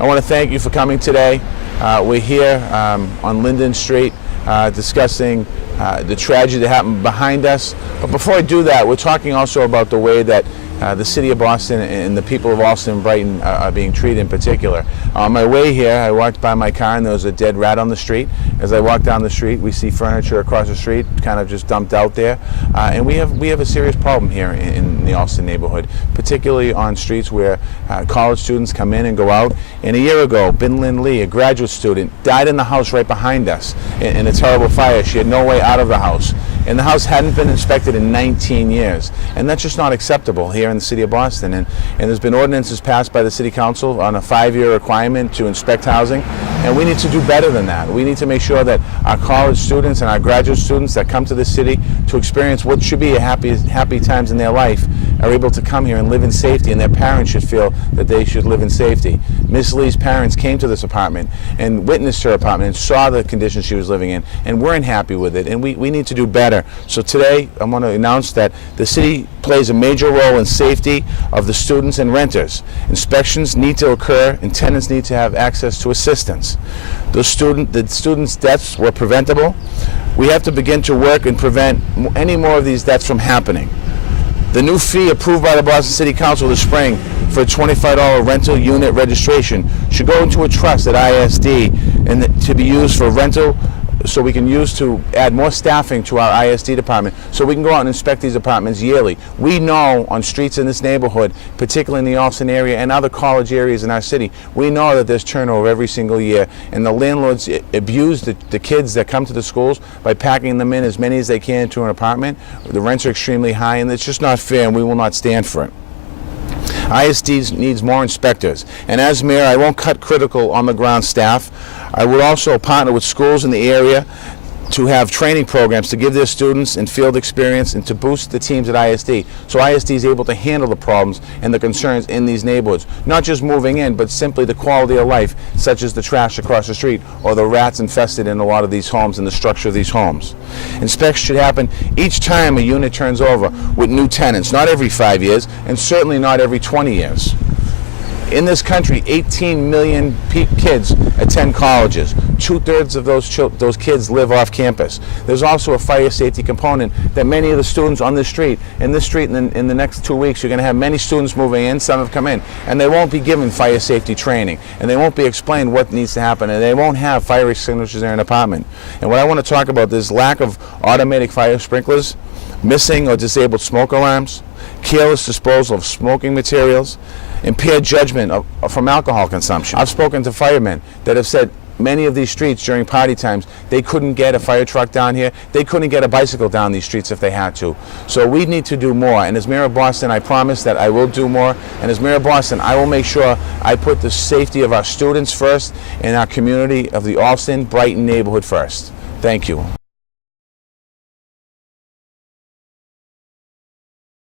I want to thank you for coming today. We're here on Linden Street discussing the tragedy that happened behind us. But before I do that, we're talking also about the way that the city of Boston and the people of Allston and Brighton are being treated in particular. On my way here, I walked by my car and there was a dead rat on the street. As I walk down the street, we see furniture across the street kind of just dumped out there. And we have a serious problem here in the Allston neighborhood, particularly on streets where college students come in and go out. And a year ago, Bin Lin Lee, a graduate student, died in the house right behind us in a terrible fire. She had no way out of the house. And the house hadn't been inspected in 19 years. And that's just not acceptable here in the city of Boston. And there's been ordinances passed by the city council on a 5-year requirement to inspect housing. And we need to do better than that. We need to make sure that our college students and our graduate students that come to the city to experience what should be a happy times in their life are able to come here and live in safety, and their parents should feel that they should live in safety. Miss Lee's parents came to this apartment and witnessed her apartment and saw the conditions she was living in and weren't happy with it, and we need to do better. So today I want to announce that the city plays a major role in safety of the students and renters. Inspections need to occur and tenants need to have access to assistance. The students' deaths were preventable. We have to begin to work and prevent any more of these deaths from happening. The new fee approved by the Boston City Council this spring for a $25 rental unit registration should go into a trust at ISD and to be used for rental, so we can use to add more staffing to our ISD department so we can go out and inspect these apartments yearly. We know on streets in this neighborhood, particularly in the Allston area and other college areas in our city, we know that there's turnover every single year, and the landlords abuse the kids that come to the schools by packing them in as many as they can into an apartment. The rents are extremely high and it's just not fair, and we will not stand for it. ISD needs more inspectors, and as mayor I won't cut critical on the ground staff. I would also partner with schools in the area to have training programs to give their students and field experience and to boost the teams at ISD, so ISD is able to handle the problems and the concerns in these neighborhoods, not just moving in, but simply the quality of life, such as the trash across the street or the rats infested in a lot of these homes and the structure of these homes. Inspections should happen each time a unit turns over with new tenants, not every 5 years and certainly not every 20 years. In this country, 18 million kids attend colleges. 2/3 of those kids live off campus. There's also a fire safety component that many of the students on this street, in the next 2 weeks, you're going to have many students moving in, some have come in, and they won't be given fire safety training, and they won't be explained what needs to happen, and they won't have fire extinguishers in an apartment. And what I want to talk about is lack of automatic fire sprinklers, missing or disabled smoke alarms, careless disposal of smoking materials, impaired judgment from alcohol consumption. I've spoken to firemen that have said many of these streets during party times, they couldn't get a fire truck down here, they couldn't get a bicycle down these streets if they had to. So we need to do more, and as mayor of Boston I promise that I will do more, and as mayor of Boston I will make sure I put the safety of our students first and our community of the Allston Brighton neighborhood first. Thank you.